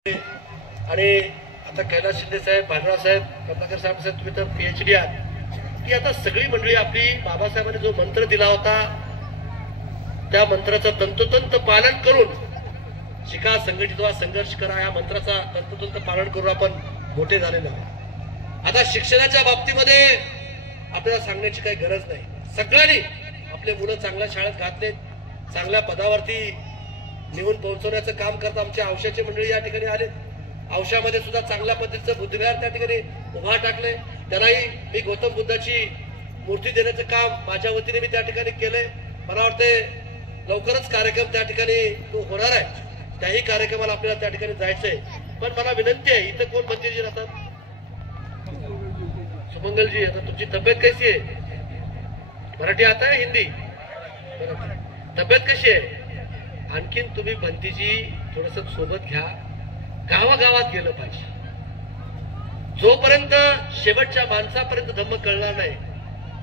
आणि आता कैलास शिंदे साहेब, भाजरा साहेब, कमलाकर साहेब, तुम्ही तर PhD आहात की आता सगळी मंडळी आपली बाबासाहेबांनी जो मंत्र दिला होता त्या मंत्राचं तंतोतंत पालन करून शिका, संघटित व्हा, संघर्ष करा, या मंत्राचा तंतोतंत पालन करून आपण मोठे झालेलो आहोत। आता शिक्षणाच्या बाबतीमध्ये आपल्याला सांगण्याची काही गरज नाही। सगळ्यांनी आपले मुलं चांगल्या शाळेत घातले, चांगल्या पदावरती निवून पोहोचवण्याचं काम करत आमच्या औषधाची मंडळी या ठिकाणी आले। औषधामध्ये सुद्धा चांगल्या पद्धतीचं बुद्धविहार त्या ठिकाणी उभा टाकले। त्यांनाही मी गौतम बुद्धाची मूर्ती देण्याचं काम माझ्या वतीने मी त्या ठिकाणी केले। मला वाटते लवकरच कार्यक्रम त्या ठिकाणी तो होणार आहे, त्याही कार्यक्रमाला आपल्याला त्या ठिकाणी जायचंय। पण मला विनंती आहे, इथं कोण मंत्रीजी राहतात? सुमंगलजी, आता तुमची तब्येत कशी आहे? मराठी आता है, हिंदी? तब्येत कशी आहे? आणखीन तुम्ही बंतीजी थोडस सोबत घ्या, गावागावात गेलं पाहिजे। जोपर्यंत शेवटच्या माणसापर्यंत धम्म कळणार नाही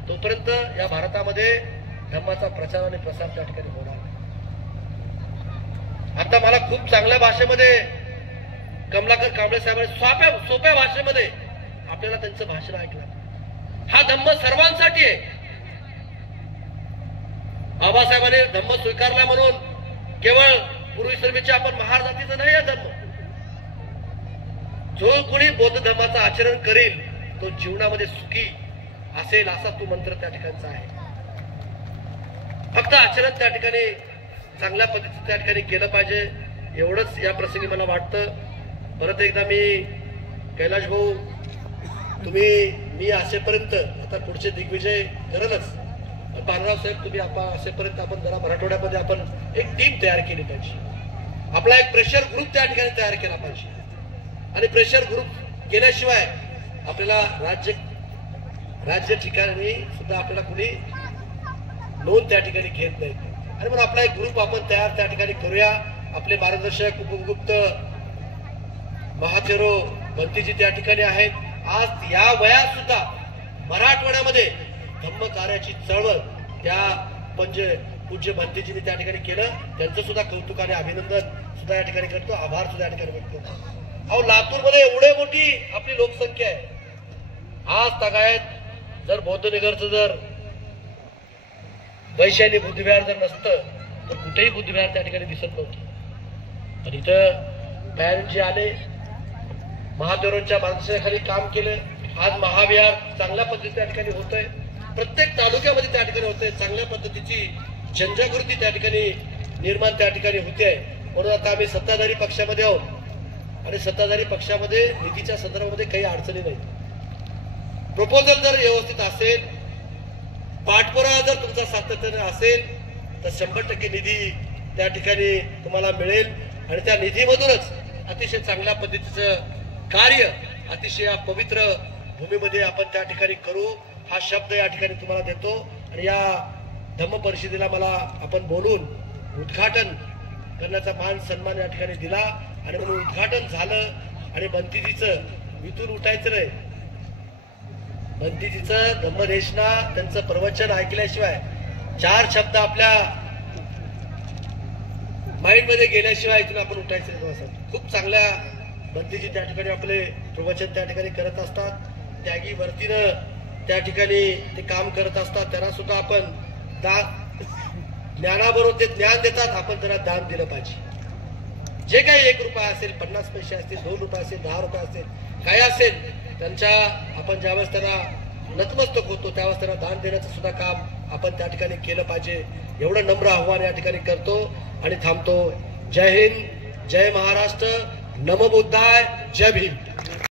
तोपर्यंत या भारतामध्ये धम्माचा प्रचार आणि प्रसार त्या ठिकाणी होणार नाही। आता मला खूप चांगल्या भाषेमध्ये कमलाकर कांबळे साहेबांनी सोप्या भाषेमध्ये आपल्याला त्यांचं भाषण ऐकलं। हा धम्म सर्वांसाठी आहे। बाबासाहेबांनी धम्म स्वीकारला म्हणून केवळ पूर्वी सर्वेच्या आपण महार जातीचं नाही, हा धम्म जो कोणी बौद्ध धर्माचं आचरण करेल तो जीवनामध्ये सुखी असेल, असा तो मंत्र त्या ठिकाणचा आहे। फक्त आचरण त्या ठिकाणी चांगल्या पद्धतीने त्या ठिकाणी केलं पाहिजे, एवढंच या प्रसंगी मला वाटतं। परत एकदा मी कैलाश भाऊ, मी असेपर्यंत आता पुढचे दिग्विजय करेलच, पानराव साहेब तुम्ही असेपर्यंत आपण जरा मराठवाड्यामध्ये आपण एक टीम तयार केली पाहिजे। आपला एक प्रेशर ग्रुप त्या ठिकाणी तयार केला पाहिजे आणि प्रेशर ग्रुप केल्याशिवाय आपल्याला राज्य ठिकाणी सुद्धा आपल्याला कोणी नोंद त्या ठिकाणी घेत नाही। आणि म्हणून आपला एक ग्रुप आपण तयार त्या ठिकाणी करूया। आपले मार्गदर्शक उपगुप्त महाथेरो बंतीजी त्या ठिकाणी आहेत। आज या वयात सुद्धा मराठवाड्यामध्ये धम्म कार्याची चळवळ त्या पूज्य बंतीजींनी त्या ठिकाणी केलं, त्यांचं सुद्धा कौतुक आणि अभिनंदन सुद्धा या ठिकाणी करतो, आभार सुद्धा या ठिकाणी व्यक्त करतो। अहो, लातूरमध्ये एवढे मोठी आपली लोकसंख्या आहे, आज तागायत जर बौद्ध नगरचं जर वैशाली बुद्धविहार जर नसतं तर कुठेही बुद्धविहार त्या ठिकाणी दिसत नव्हतं। तर इथं बॅनजी आले, महादेवरांच्या मार्गदर्शनाखाली काम केलं। आज महाविहार चांगल्या पद्धतीने त्या ठिकाणी होतंय, प्रत्येक तालुक्यामध्ये त्या ठिकाणी होतंय, चांगल्या पद्धतीची जनजागृती त्या ठिकाणी निर्माण त्या ठिकाणी होते। म्हणून आता आम्ही सत्ताधारी पक्षामध्ये आहोत आणि सत्ताधारी पक्षामध्ये निधीच्या संदर्भामध्ये काही अडचणी नाही। प्रपोजल जर व्यवस्थित असेल, पाठपुरावा जर तुमचा सातत्याने असेल तर 100% निधी त्या ठिकाणी तुम्हाला मिळेल आणि त्या निधीमधूनच अतिशय चांगल्या पद्धतीचं कार्य अतिशय पवित्र भूमीमध्ये आपण त्या ठिकाणी करू, हा शब्द या ठिकाणी तुम्हाला देतो। आणि या धम्म परिषदेला मला आपण बोलून उद्घाटन करण्याचा मान सन्मान या ठिकाणी दिला आणि म्हणून उद्घाटन झालं। आणि बंतीजीचं इथून उठायचं नाही, बंतीजीचं धम्मदेशना त्यांचं प्रवचन ऐकल्याशिवाय, 4 शब्द आपल्या माइंड मध्ये गेल्याशिवाय इथून आपण उठायचं नाही। खूप चांगल्या बंतीजी त्या ठिकाणी आपले प्रवचन त्या ठिकाणी करत असतात, त्यागी वरतीनं त्या ठिकाणी ते काम करत असतात। त्यांना सुद्धा आपण ज्ञानाबरोबर ते ज्ञान देतात, आपण त्यांना दान दिलं पाहिजे। जे काही 1 रुपया असेल, 50 पैसे असतील, 2 रुपये असेल, 10 रुपये असेल, काय असेल, त्यांच्या आपण ज्यावेळेस त्यांना नतमस्तक होतो त्यावेळेस त्यांना दान देण्याचं सुद्धा काम आपण त्या ठिकाणी केलं पाहिजे, एवढं नम्र आव्हान या ठिकाणी करतो आणि थांबतो। जय हिंद, जय महाराष्ट्र, नमो बुद्धाय, जय भीम।